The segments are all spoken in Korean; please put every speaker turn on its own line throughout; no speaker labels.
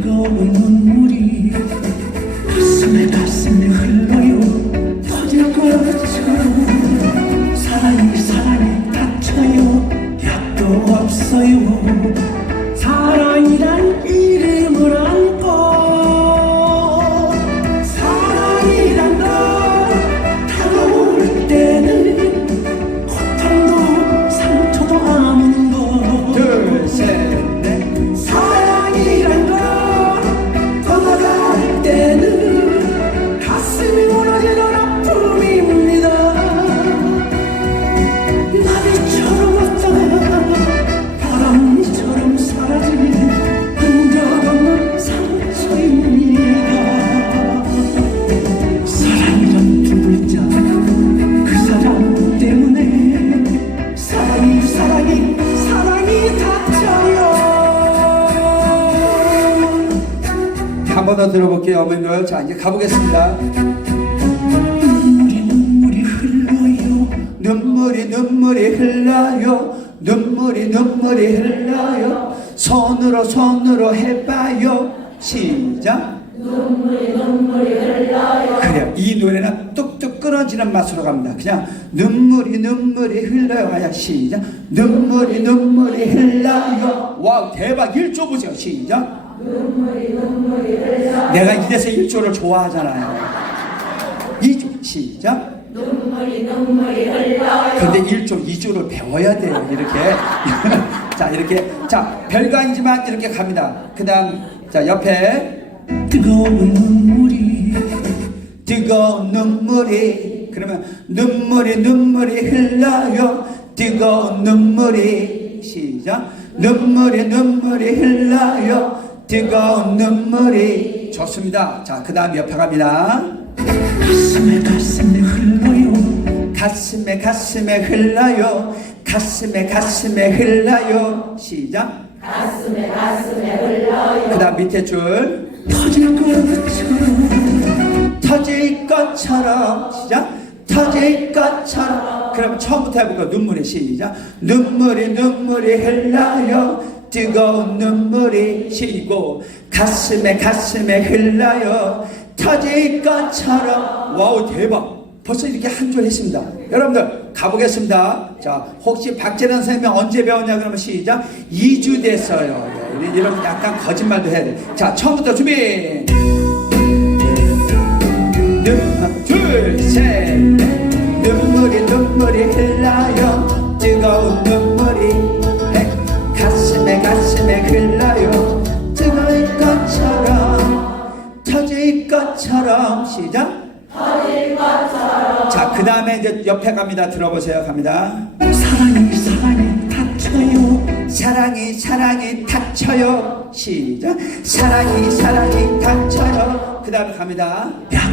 뜨거운 눈물이 가슴에 흘러요. 터질 것처럼 사랑이 닫혀요. 약도 없어요. 사랑이란 이름을 안고 사랑이란 걸 다가올 때는 고통도 상처도 아무는 것
둘, 셋, 넷.
사랑이란 걸 떠나갈 때는 가슴이 무너지는 아픔입니다. 나비처럼 왔다가 바람처럼 사라지는 흔적 없는 상처입니다. 사랑이란 두 글자 그 사람 때문에 사랑이 닫혀요.
한 번 더 들어볼게요, 어머님들. 자, 이제 가보겠습니다.
눈물이 흘러요.
눈물이 흘러요. 눈물이 흘러요. 손으로 해봐요. 시작. 눈물이 흘러요. 그래요. 이 노래는 뚝뚝 끊어지는 맛으로 갑니다. 그냥 눈물이 흘러요. 가야 시작. 눈물이 흘러요. 와, 대박. 1조 보세요. 시작. 눈물이 흘러요. 내가 이래서 1조를 좋아하잖아요. 2조 시작. 눈물이 흘러요. 근데 1조, 2조를 배워야 돼요. 이렇게. 자, 이렇게. 자, 별거 아니지만 이렇게 갑니다. 그 다음, 자, 옆에.
뜨거운 눈물이
그러면 눈물이 흘러요. 뜨거운 눈물이. 시작. 눈물이 흘러요. 뜨거운 눈물이. 좋습니다. 자, 그 다음 옆에 갑니다.
가슴에 흘러요.
가슴에 흘러요. 가슴에 흘러요. 시작. 가슴에 흘러요. 그 다음 밑에 줄. 터질 것처럼. 시작. 터질 것처럼. 그럼 처음부터 해볼까요? 눈물이. 시작. 눈물이 흘러요. 뜨거운 눈물이. 쉬고 가슴에 흘러요. 터질 것처럼. 와우, 대박. 벌써 이렇게 한 줄 했습니다. 여러분들 가보겠습니다. 자, 혹시 박재련 선생님이 언제 배웠냐 그러면 시작. 2주 됐어요. 이런 약간 거짓말도 해야 돼. 자, 처음부터 준비. 둘, 셋, 넷. 눈물이 흘러요. 뜨거운 눈물이 가슴에 흘러요. 뜨거울 것처럼 터질 것처럼. 시작. 터질 것처럼. 자, 그 다음에 이제 옆에 갑니다. 들어보세요. 갑니다.
사랑이 닫혀요.
사랑이 닫혀요. 시작. 사랑이 닫혀요. 그 다음에 갑니다.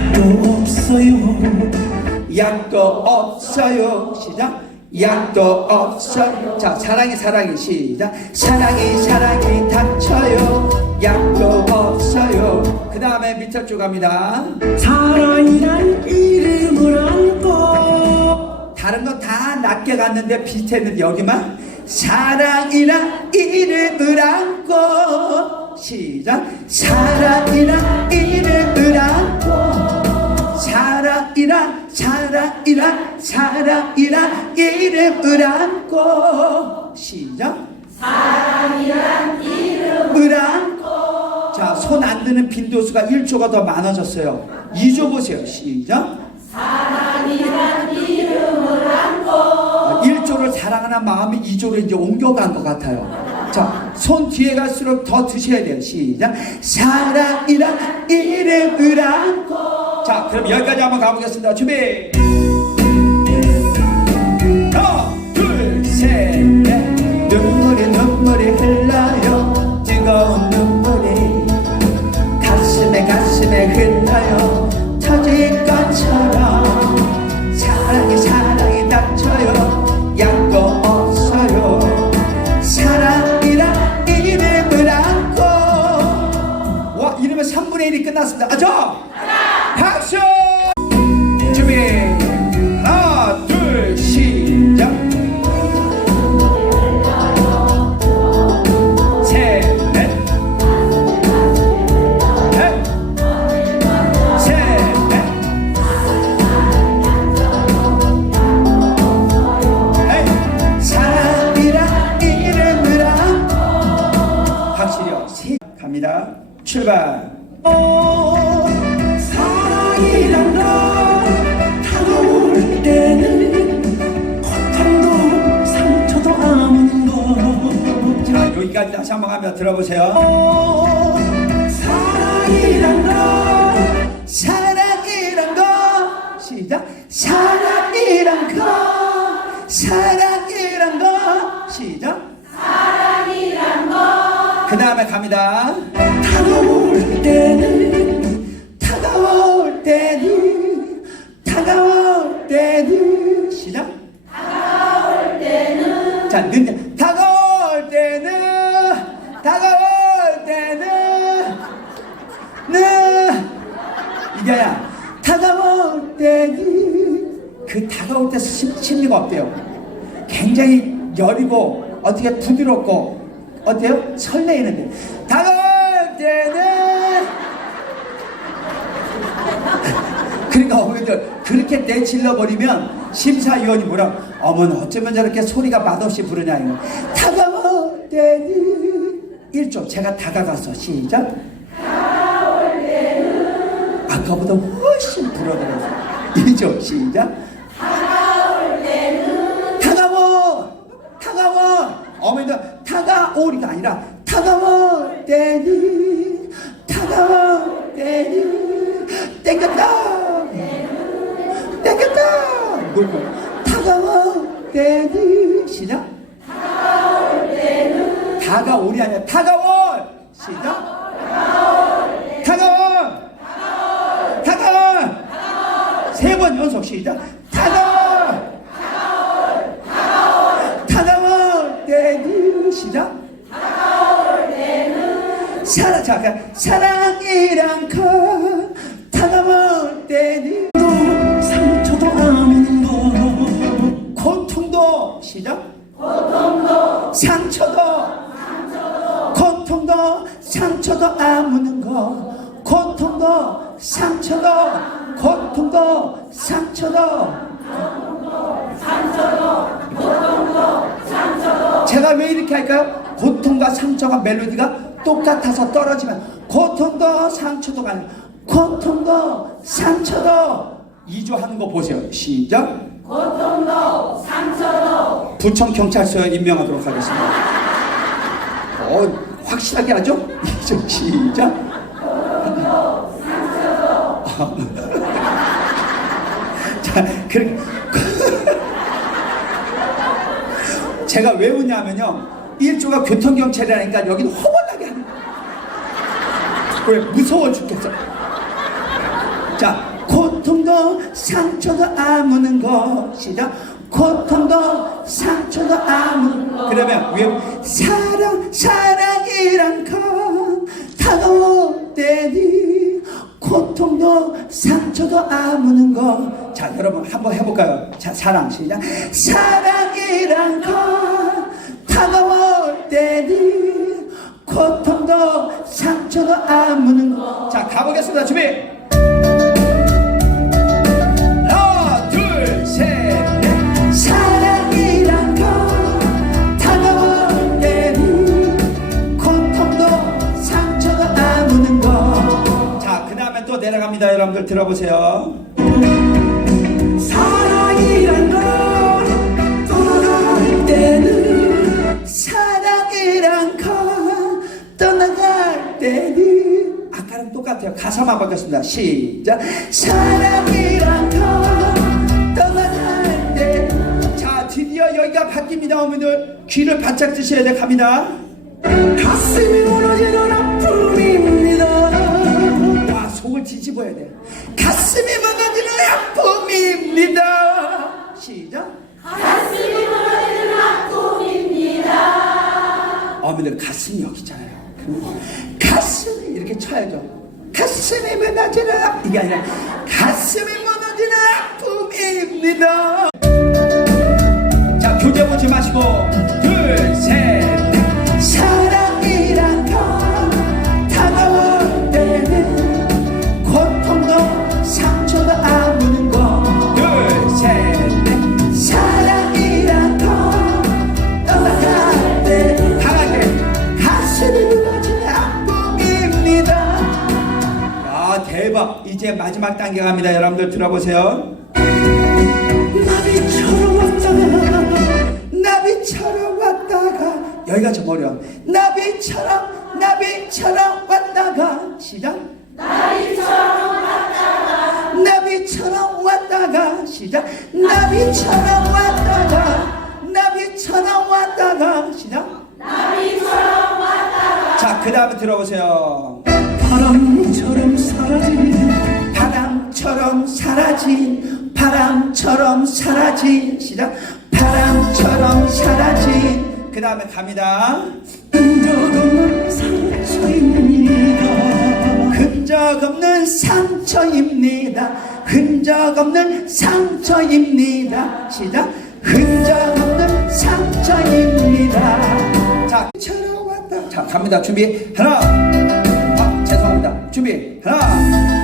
약도 없어요. 시작. 약도 없어요. 자, 사랑이 시작. 사랑이 닫혀요. 약도 없어요. 그 다음에 밑에 쭉 갑니다.
사랑이란 이름을 안고.
다른 거 다 낮게 갔는데 비슷했는데 여기만 사랑이란 이름을 안고. 시작. 사랑이란 이름을 안고. 사랑이란 이름을 안고. 시작. 사랑이란 이름을 안고. 자, 손 안 드는 빈도수가 1조가 더 많아졌어요. 2조 보세요. 시작. 사랑이란 이름을 안고. 1조를 사랑하는 마음이 2조로 이제 옮겨간 것 같아요. 자, 손 뒤에 갈수록 더 드셔야 돼요. 시작. 사랑이란 이름을 안고. 자, 그럼 여기까지 한번 가보겠습니다. 준비. 하나, 둘, 셋, 넷. 눈물이 흘러요. 뜨거운 눈물이 가슴에 흘러요. 터질 것처럼 사랑이 닫혀요. 약도 없어요. 사랑이란 이름을 안고. 와, 이러면 3분의 1이 끝났습니다. 아죠? 박수! 준비. 하나, 둘, 시작. 셋, 넷. 갑니다. 출발.
사랑이란 건 다가올 때는 고통도 상처도 아무는 것.
자, 여기까지 다시 한번 가면 들어보세요.
사랑이란 건
사랑이란 거 시작. 사랑이란 거 사랑이란 거 시작.
사랑이란 것
그 다음에 갑니다.
다가올 때는
다가올 때는 다가올 때는 시작.
다가올 때는
자, 다가올 때는 다가올 때는 이게야 다가올 때는 그 다가올 때 심리가 어때요? 굉장히 여리고 어떻게 부드럽고 어때요? 설레이는데 다가올 때는 그러니까 어머니들 그렇게 내질러 버리면 심사위원이 뭐라 어머니 어쩌면 저렇게 소리가 맛없이 부르냐 이거 다가올 때는 1조 제가 다가가서 시작.
다가올 때는
아까보다 훨씬 불어들어서 2조 시작.
다가올 때는
다가워 어머니들 다가오리가 아니라 다가올 때는 땡겼다 다가올 때는 시작.
다가올 때는
다가올이 아니라 다가올 시작. 다가올 세 번 연속 시작. 다가올 때는 시작. 사랑이란 건 다가올 때는
상처도 아무는 것.
고통도 시작.
고통도
고통도 상처도 아무는 거 고통도 상처도 제가 왜 이렇게 할까요? 고통과 상처가 멜로디가 똑같아서 떨어지면 고통도 상처도가 아니라 고통도 상처도 2조 하는 거 보세요. 시작.
고통도 상처도
부천 경찰서에 임명하도록 하겠습니다. 확실하게 하죠? 2조 시작. 자, 그렇게 제가 왜 웃냐면요 1조가 교통경찰이라니까 여기는 허벌나게 하는 거예요. 왜? 무서워 죽겠어. 자, 고통도 상처도 아무는 것 시작. 고통도 상처도 아무는 것 그러면 왜? 사랑이란 건 다가올 때니 고통도 상처도 아무는 것. 자, 여러분 한번 해볼까요? 자, 사랑 시작. 사랑이란 건 다가올 때니 고통도 상처도 아무는 것. 자, 가보겠습니다. 준비. 하나, 둘, 셋, 넷. 사랑이란 건 다가올 때니 고통도 상처도 아무는 것. 자, 그 다음에 또 내려갑니다. 여러분들 들어보세요.
사랑이란 건 떠나갈 때는
사랑이란 건 떠나갈 때는 아까랑 똑같아요. 가사만 바뀌었습니다. 시작. 사랑이란 건 떠나갈 때. 자, 드디어 여기가 바뀝니다. 어머니들 귀를 바짝 드셔야 돼. 갑니다.
가슴이 무너지는 아픔입니다.
와, 속을 뒤집어야 돼. 가슴이 무너지는 아픔입니다. 시작.
가슴이 무너지는 아픔입니다.
어머니들 가슴이 여기 있잖아요. 가슴이 이렇게 쳐야죠. 가슴이 무너지는 이게 아니라 가슴이 무너지는 아픔입니다. 자, 교재 보지 마시고 둘, 셋, 넷. 사랑이란 건 다가올 때는 고통도 상처도 아무는 것. 둘, 셋, 넷. 사랑이란 건 떠나갈 때 다 같이 가슴이 무너지는 아픔 앨범 이제 마지막 단계 갑니다. 여러분들 들어보세요.
나비처럼 왔다가
나비처럼 왔다가 여기가 좀 어려워. 나비처럼 왔다가 시작. 나비처럼 왔다가 시작. 나비처럼 왔다가 시작. 자, 그 다음에 들어보세요.
바람처럼 사라진
시작. 바람처럼 사라진 그 다음에 갑니다.
흔적 없는 상처입니다.
흔적 없는 상처입니다. 시작. 흔적 없는 상처입니다. 자, 처럼 왔다. 자, 갑니다. 준비. 하나. 아, 죄송합니다. 준비. 하나.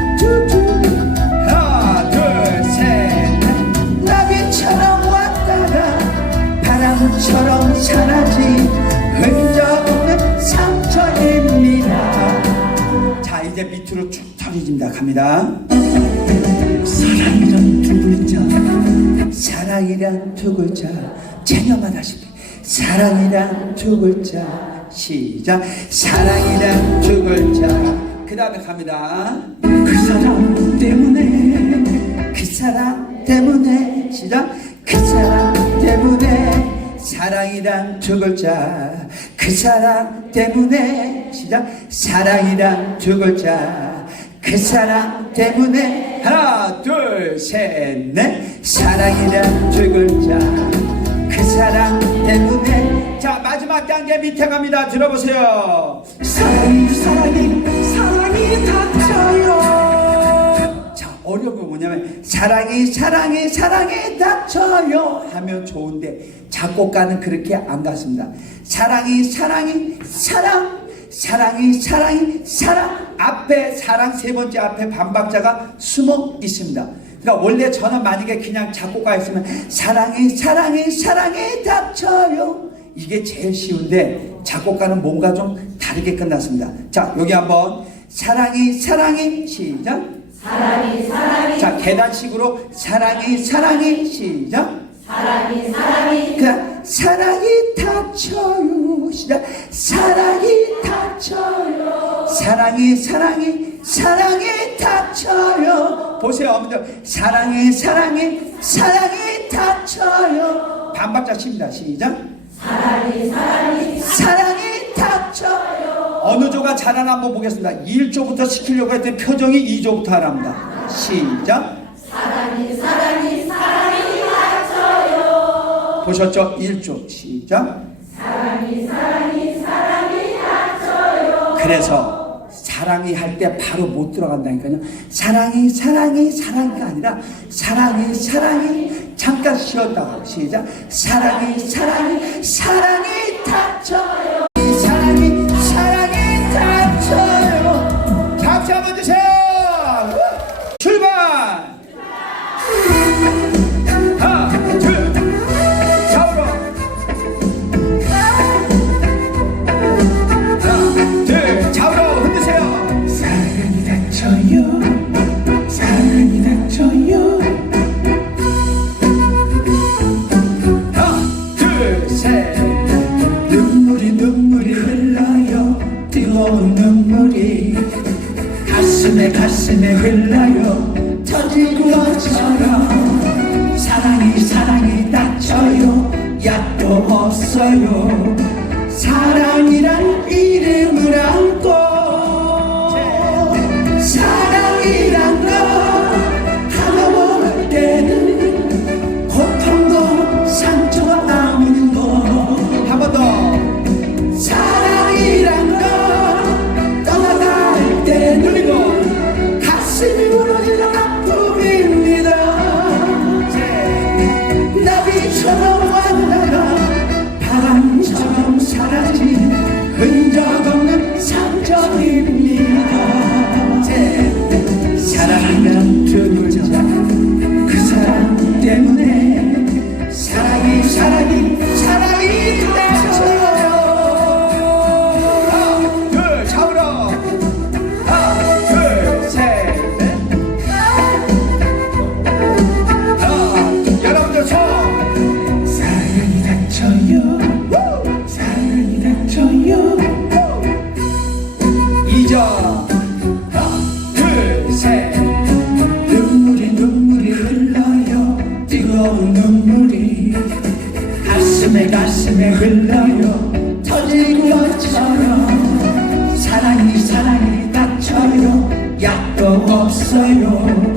하나, 둘, 셋, 넷. 나비처럼 왔다가 바람처럼 사라진 흔적 없는 상처입니다. 자, 이제 밑으로 쭉 털어집니다. 갑니다.
사랑이란 두 글자
사랑이란 두 글자 체념하다시피 사랑이란 두 글자 시작. 사랑이란 두 글자 그 다음에 갑니다.
그 사람 때문에
시작. 그 사람 때문에 사랑이란 두 글자 그 사람 때문에 시작. 사랑이란 두 글자 그 사람 때문에 하나 둘 셋 넷. 사랑이란 두 글자 그 사람 때문에. 자, 마지막 단계 밑에 갑니다. 들어보세요.
사랑이 닥쳐요.
자, 어려운 거 뭐냐면 사랑이 닥쳐요 하면 좋은데 작곡가는 그렇게 안 갔습니다. 사랑이 사랑 앞에 사랑 세 번째 앞에 반박자가 숨어 있습니다. 그러니까 원래 저는 만약에 그냥 작곡가 했으면 사랑이 닥쳐요 이게 제일 쉬운데 작곡가는 뭔가 좀 다르게 끝났습니다. 자, 여기 한번 사랑이 시작.
사랑이
자, 계단식으로 사랑이 시작.
사랑이
그냥 사랑이 닥쳐요 시작. 사랑이 닥쳐요 사랑이 닥쳐요. 보세요 어머니들. 사랑이 닥쳐요 반박자 칩니다. 시작. 사랑이 닥쳐요. 어느 조가 잘하나 한번 보겠습니다. 1조부터 시키려고 했더니 표정이 2조부터 하랍니다. 시작.
사랑이 닥쳐요.
보셨죠? 1조 시작.
사랑이 닥쳐요.
그래서 사랑이 할 때 바로 못 들어간다니까요. 사랑이가 아니라 사랑이 잠깐 쉬었다가 시작. 사랑이 닥쳐요. 사랑이 닥쳐요. 박수 한번 주세요. 출발. 하나 둘 좌우로 하나 둘 좌우로 흔드세요.
사랑이 닥쳐요.
하나 둘 셋.
눈물이 흘러요. 뜨거운 눈물이 가슴에 흘러요. 터질 것처럼 사랑이 닥쳐요. 약도 없어요. 사랑이란 이름을 안고 사랑이란 걸 다가올 때는 고통도 상처가 남는 거.
한 번 더.
사랑이란 걸 떠나갈 때는
돌리고.
가슴이 무너지는 아픔입니다. 나비처럼 왔다가 바람처럼 사라진 흔적 없는
시작. 하나 둘셋 눈물이 흘러요. 뜨거운 눈물이 가슴에 흘러요. 터질 것처럼 사랑이 닥쳐요. 약도 없어요.